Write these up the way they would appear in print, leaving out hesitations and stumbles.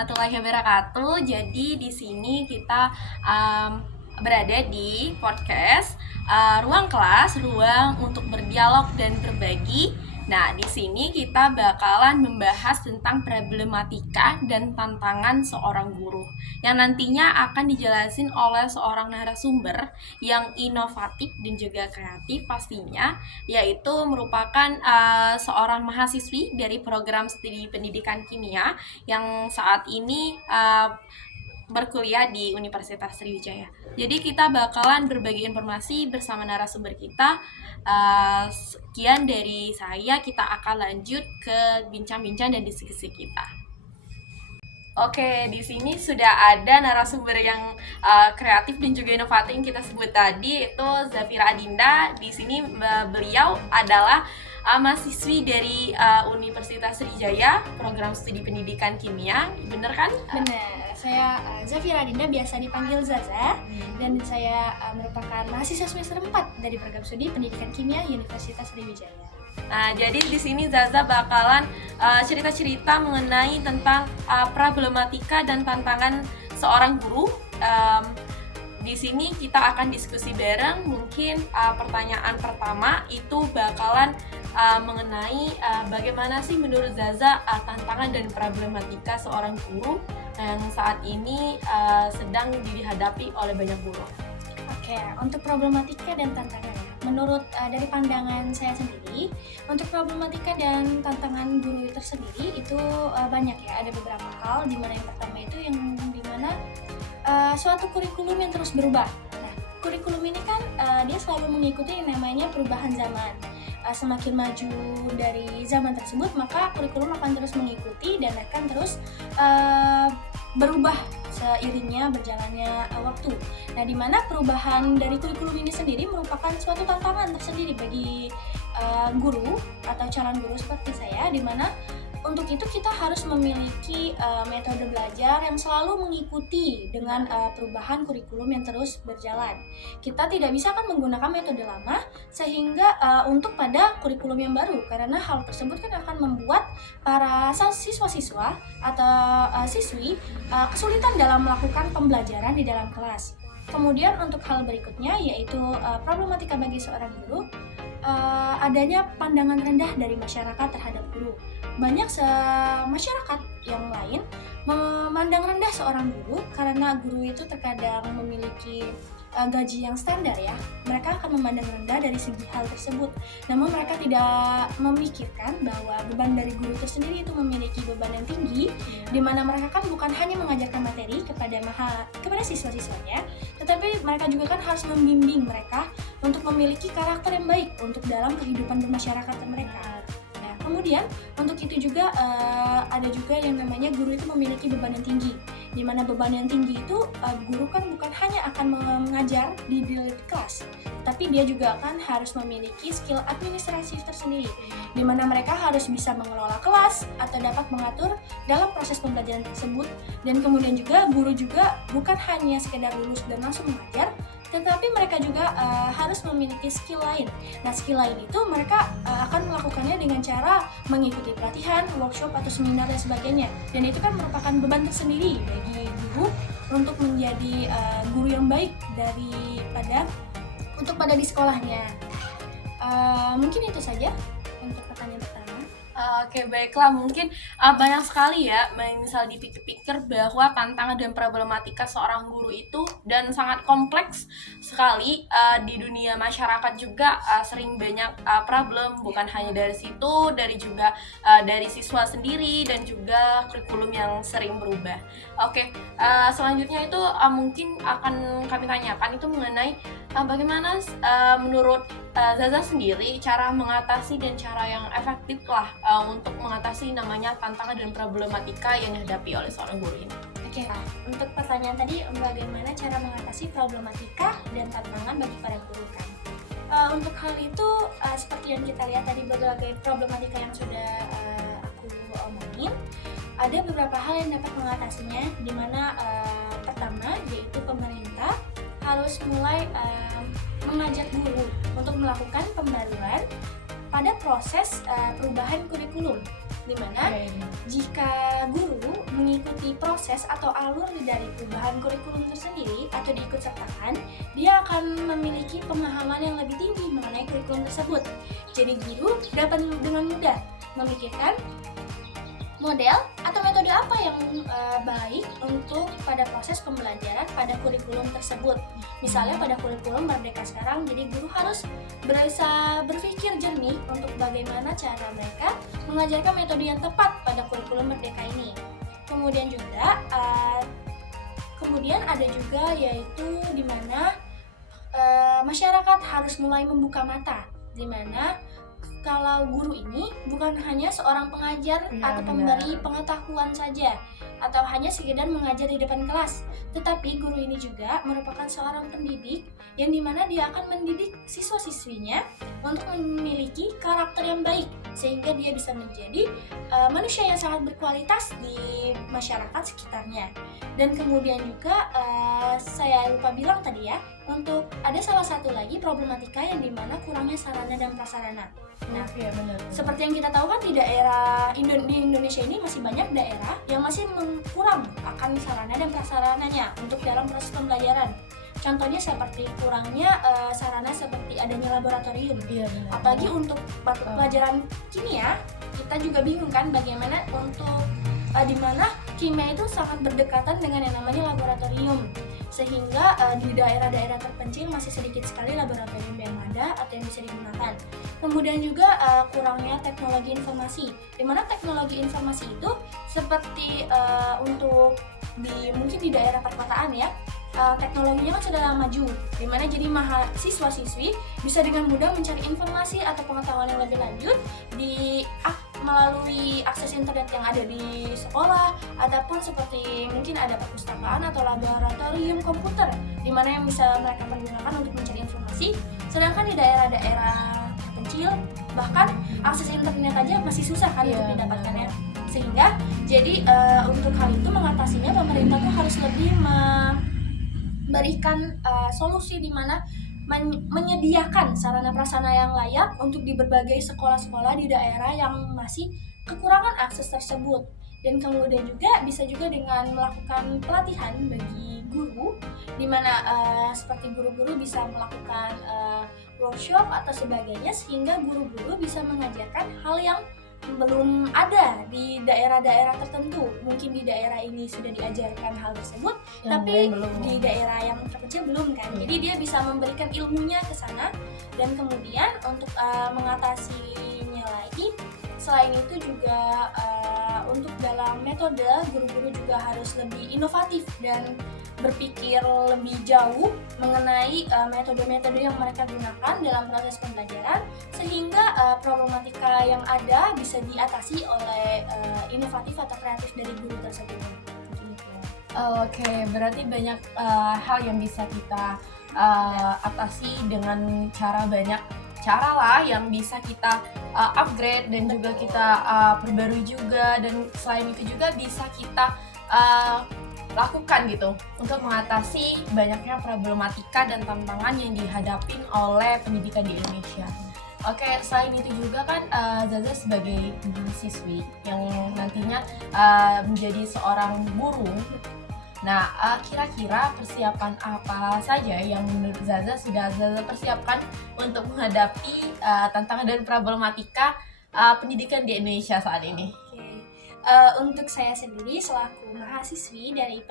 warahmatullahi wabarakatuh. Jadi di sini kita berada di podcast ruang kelas, ruang untuk berdialog dan berbagi. Nah, di sini kita bakalan membahas tentang problematika dan tantangan seorang guru yang nantinya akan dijelasin oleh seorang narasumber yang inovatif dan juga kreatif pastinya, yaitu merupakan seorang mahasiswi dari program studi pendidikan kimia yang saat ini berkuliah di Universitas Sriwijaya. Jadi kita bakalan berbagi informasi bersama narasumber kita. Sekian dari saya, kita akan lanjut ke bincang-bincang dan diskusi kita. Oke, di sini sudah ada narasumber yang kreatif dan juga inovatif yang kita sebut tadi, itu Zafira Adinda. Di sini beliau adalah mahasiswi dari Universitas Sriwijaya, program studi pendidikan kimia. Bener kan? Benar, saya Zafira Adinda, biasa dipanggil Zaza, dan saya merupakan mahasiswa semester 4 dari program studi pendidikan kimia Universitas Sriwijaya. Nah, jadi di sini Zaza bakalan cerita-cerita mengenai tentang problematika dan tantangan seorang guru. Di sini kita akan diskusi bareng. Mungkin pertanyaan pertama itu bakalan mengenai bagaimana sih menurut Zaza tantangan dan problematika seorang guru yang saat ini sedang dihadapi oleh banyak guru. Oke, untuk problematika dan tantangan, menurut dari pandangan saya sendiri, untuk problematika dan tantangan guru tersendiri itu banyak ya. Ada beberapa hal, di mana yang pertama itu yang dimana suatu kurikulum yang terus berubah. Nah, kurikulum ini kan dia selalu mengikuti yang namanya perubahan zaman. Semakin maju dari zaman tersebut, maka kurikulum akan terus mengikuti dan akan terus berubah seiringnya berjalannya waktu. Nah, di mana perubahan dari kurikulum ini sendiri merupakan suatu tantangan tersendiri bagi guru atau calon guru seperti saya, di mana untuk itu kita harus memiliki metode belajar yang selalu mengikuti dengan perubahan kurikulum yang terus berjalan. Kita tidak bisa kan menggunakan metode lama sehingga untuk pada kurikulum yang baru, karena hal tersebut kan akan membuat para siswa-siswa atau siswi kesulitan dalam melakukan pembelajaran di dalam kelas. Kemudian untuk hal berikutnya yaitu problematika bagi seorang guru, adanya pandangan rendah dari masyarakat terhadap guru. Banyak masyarakat yang lain memandang rendah seorang guru karena guru itu terkadang memiliki gaji yang standar ya. Mereka akan memandang rendah dari segi hal tersebut. Namun mereka tidak memikirkan bahwa beban dari guru itu sendiri itu memiliki beban yang tinggi, di mana mereka kan bukan hanya mengajarkan materi kepada siswa-siswanya, tetapi mereka juga kan harus membimbing mereka untuk memiliki karakter yang baik untuk dalam kehidupan bermasyarakat mereka. Kemudian untuk itu juga ada juga yang namanya guru itu memiliki beban yang tinggi, di mana beban yang tinggi itu guru kan bukan hanya akan mengajar di kelas, tapi dia juga kan harus memiliki skill administrasi tersendiri, di mana mereka harus bisa mengelola kelas atau dapat mengatur dalam proses pembelajaran tersebut. Dan kemudian juga guru juga bukan hanya sekedar lulus dan langsung mengajar, tetapi mereka juga harus memiliki skill lain. Nah, skill lain itu mereka akan melakukannya dengan cara mengikuti pelatihan, workshop, atau seminar dan sebagainya. Dan itu kan merupakan beban tersendiri bagi guru untuk menjadi guru yang baik untuk pada di sekolahnya. Mungkin itu saja untuk pertanyaan pertama. Oke, baiklah, mungkin banyak sekali ya misal dipikir-pikir bahwa tantangan dan problematika seorang guru itu dan sangat kompleks sekali di dunia masyarakat juga sering banyak problem, bukan hanya dari situ, dari siswa sendiri dan juga kurikulum yang sering berubah. Oke, selanjutnya itu mungkin akan kami tanyakan itu mengenai bagaimana menurut Zaza sendiri cara mengatasi dan cara yang efektif lah untuk mengatasi namanya tantangan dan problematika yang dihadapi oleh seorang guru ini. Oke, untuk pertanyaan tadi, bagaimana cara mengatasi problematika dan tantangan bagi para guru kan? Untuk hal itu, seperti yang kita lihat tadi berbagai problematika yang sudah aku omongin, ada beberapa hal yang dapat mengatasinya, di mana pertama yaitu pemerintah harus mulai mengajak guru untuk melakukan pembaruan pada proses perubahan kurikulum. Dimana jika guru mengikuti proses atau alur dari perubahan kurikulum tersendiri atau diikutsertakan, dia akan memiliki pemahaman yang lebih tinggi mengenai kurikulum tersebut. Jadi guru dapat dengan mudah memikirkan model atau metode apa yang baik untuk pada proses pembelajaran pada kurikulum tersebut. Misalnya pada kurikulum Merdeka sekarang, jadi guru harus bisa berpikir jernih untuk bagaimana cara mereka mengajarkan metode yang tepat pada kurikulum Merdeka ini. Kemudian ada juga yaitu di mana masyarakat harus mulai membuka mata, di mana kalau guru ini bukan hanya seorang pengajar atau pemberi pengetahuan saja, atau hanya sekedar mengajar di depan kelas, tetapi guru ini juga merupakan seorang pendidik yang dimana dia akan mendidik siswa-siswinya untuk memiliki karakter yang baik, sehingga dia bisa menjadi manusia yang sangat berkualitas di masyarakat sekitarnya. Dan kemudian juga saya lupa bilang tadi ya, untuk ada salah satu lagi problematika yang dimana kurangnya sarana dan prasarana. Nah, seperti yang kita tahu kan di daerah di Indonesia ini masih banyak daerah yang masih kurang akan sarana dan prasarananya untuk dalam proses pembelajaran. Contohnya seperti kurangnya sarana seperti adanya laboratorium. Apalagi untuk pelajaran kimia, kita juga bingung kan bagaimana untuk di mana kimia itu sangat berdekatan dengan yang namanya laboratorium. Sehingga di daerah-daerah terpencil masih sedikit sekali laboratorium yang ada atau yang bisa digunakan. Kemudian juga kurangnya teknologi informasi, di mana teknologi informasi itu seperti untuk mungkin di daerah perkotaan ya, teknologinya kan sudah maju, di mana jadi mahasiswa-siswi bisa dengan mudah mencari informasi atau pengetahuan yang lebih lanjut melalui akses internet yang ada di sekolah, ataupun seperti mungkin ada perpustakaan atau laboratorium komputer di mana yang bisa mereka pergunakan untuk mencari informasi. Sedangkan di daerah-daerah kecil bahkan akses internet aja masih susah kan untuk didapatkannya. Sehingga jadi untuk hal itu mengatasinya pemerintah tuh harus lebih memberikan solusi di mana menyediakan sarana prasarana yang layak untuk di berbagai sekolah-sekolah di daerah yang masih kekurangan akses tersebut. Dan kemudian juga bisa juga dengan melakukan pelatihan bagi guru, di mana seperti guru-guru bisa melakukan workshop atau sebagainya, sehingga guru-guru bisa mengajarkan hal yang belum ada di daerah-daerah tertentu. Mungkin di daerah ini sudah diajarkan hal tersebut, tapi di daerah yang terkecil belum kan. Jadi dia bisa memberikan ilmunya ke sana. Dan kemudian untuk mengatasinya lagi, selain itu juga untuk dalam metode, guru-guru juga harus lebih inovatif dan berpikir lebih jauh mengenai metode-metode yang mereka gunakan dalam proses pembelajaran, sehingga problematika yang ada bisa diatasi oleh inovatif atau kreatif dari guru tersebut. Oke, berarti banyak hal yang bisa kita atasi dengan banyak cara lah yang bisa kita upgrade dan juga kita perbarui juga, dan selain itu juga bisa kita lakukan gitu untuk mengatasi banyaknya problematika dan tantangan yang dihadapin oleh pendidikan di Indonesia. Oke, selain itu juga kan Zaza sebagai mahasiswi yang nantinya menjadi seorang guru. Nah, kira-kira persiapan apa saja yang menurut Zaza sudah Zaza persiapkan untuk menghadapi tantangan dan problematika pendidikan di Indonesia saat ini? Untuk saya sendiri selaku mahasiswi dari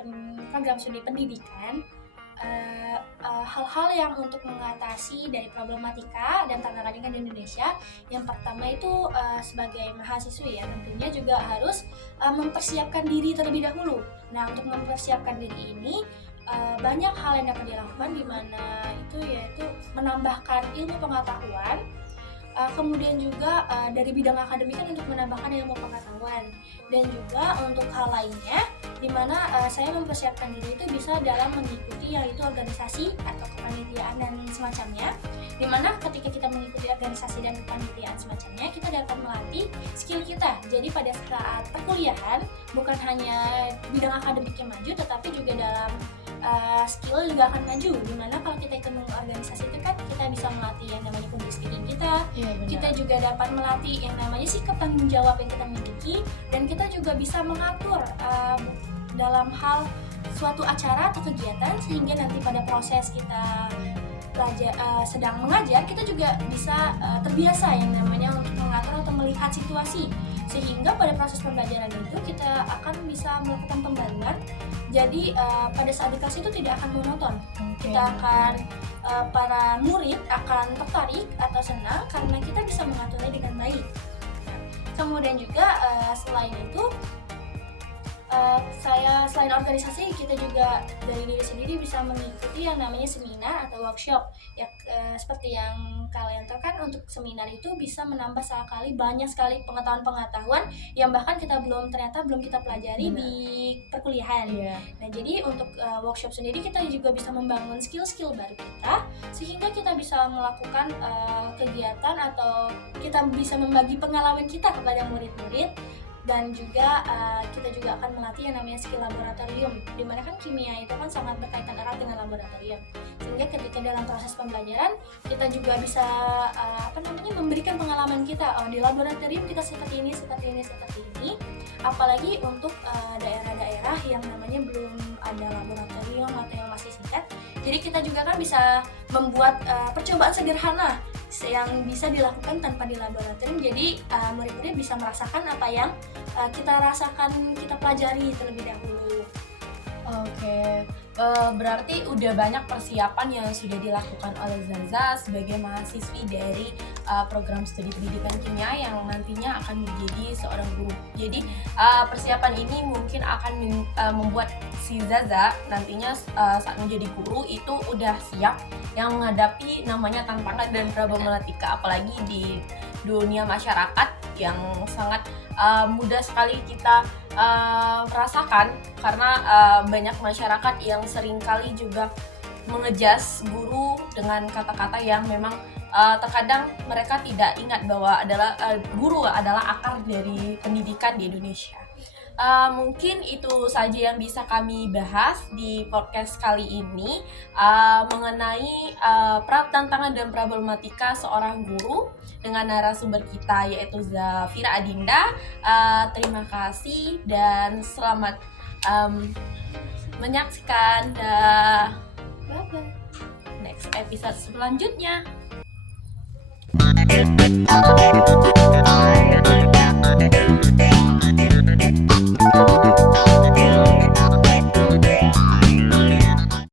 program studi pendidikan, hal-hal yang untuk mengatasi dari problematika dan tantangan pendidikan di Indonesia, yang pertama itu sebagai mahasiswi ya tentunya juga harus mempersiapkan diri terlebih dahulu. Nah, untuk mempersiapkan diri ini banyak hal yang dapat dilakukan, di mana itu yaitu menambahkan ilmu pengetahuan. Kemudian juga dari bidang akademik kan untuk menambahkan ilmu pengetahuan, dan juga untuk hal lainnya di mana saya mempersiapkan diri itu bisa dalam mengikuti yaitu organisasi atau kepanitiaan dan semacamnya, di mana ketika kita mengikuti organisasi dan kepanitiaan semacamnya kita dapat melatih skill kita. Jadi pada saat perkuliahan bukan hanya bidang akademik yang maju, tetapi juga dalam skill juga akan maju. Dimana kalau kita ikut organisasi itu kan kita bisa melatih yang namanya public speaking kita, kita juga dapat melatih yang namanya sikap tanggung jawab yang kita miliki, dan kita juga bisa mengatur dalam hal suatu acara atau kegiatan, sehingga nanti pada proses kita sedang mengajar, kita juga bisa terbiasa yang namanya untuk mengatur atau melihat situasi, sehingga pada proses pembelajaran itu kita akan bisa melakukan pembaruan. Jadi pada saat di kelas itu tidak akan monoton. Kita akan para murid akan tertarik atau senang karena kita bisa mengaturnya dengan baik. Kemudian juga selain itu, saya selain organisasi, kita juga dari diri sendiri bisa mengikuti yang namanya seminar atau workshop ya. Seperti yang kalian tahu kan, untuk seminar itu bisa menambah banyak sekali pengetahuan yang bahkan ternyata belum kita pelajari di perkuliahan. Nah, jadi untuk workshop sendiri kita juga bisa membangun skill-skill baru kita, sehingga kita bisa melakukan kegiatan atau kita bisa membagi pengalaman kita kepada murid-murid. Dan juga kita juga akan melatih yang namanya skill laboratorium, dimana kan kimia itu kan sangat berkaitan erat dengan laboratorium, sehingga ketika dalam proses pembelajaran kita juga bisa memberikan pengalaman kita, di laboratorium kita seperti ini. Apalagi untuk daerah-daerah yang namanya belum ada laboratorium atau yang masih singkat, jadi kita juga kan bisa membuat percobaan sederhana yang bisa dilakukan tanpa di laboratorium. Jadi murid-murid bisa merasakan apa yang kita rasakan, kita pelajari terlebih dahulu. Oke, berarti udah banyak persiapan yang sudah dilakukan oleh Zaza sebagai mahasiswi dari program studi pendidikan kimia yang nantinya akan menjadi seorang guru. Jadi persiapan ini mungkin akan membuat si Zaza nantinya saat menjadi guru itu udah siap yang menghadapi namanya tantangan dan problematika, apalagi di dunia masyarakat yang sangat mudah sekali kita rasakan, karena banyak masyarakat yang seringkali juga mengejas guru dengan kata-kata yang memang terkadang mereka tidak ingat bahwa guru adalah akar dari pendidikan di Indonesia. Mungkin itu saja yang bisa kami bahas di podcast kali ini mengenai tantangan dan problematika seorang guru dengan narasumber kita yaitu Zafira Adinda. Terima kasih dan selamat menyaksikan next episode selanjutnya.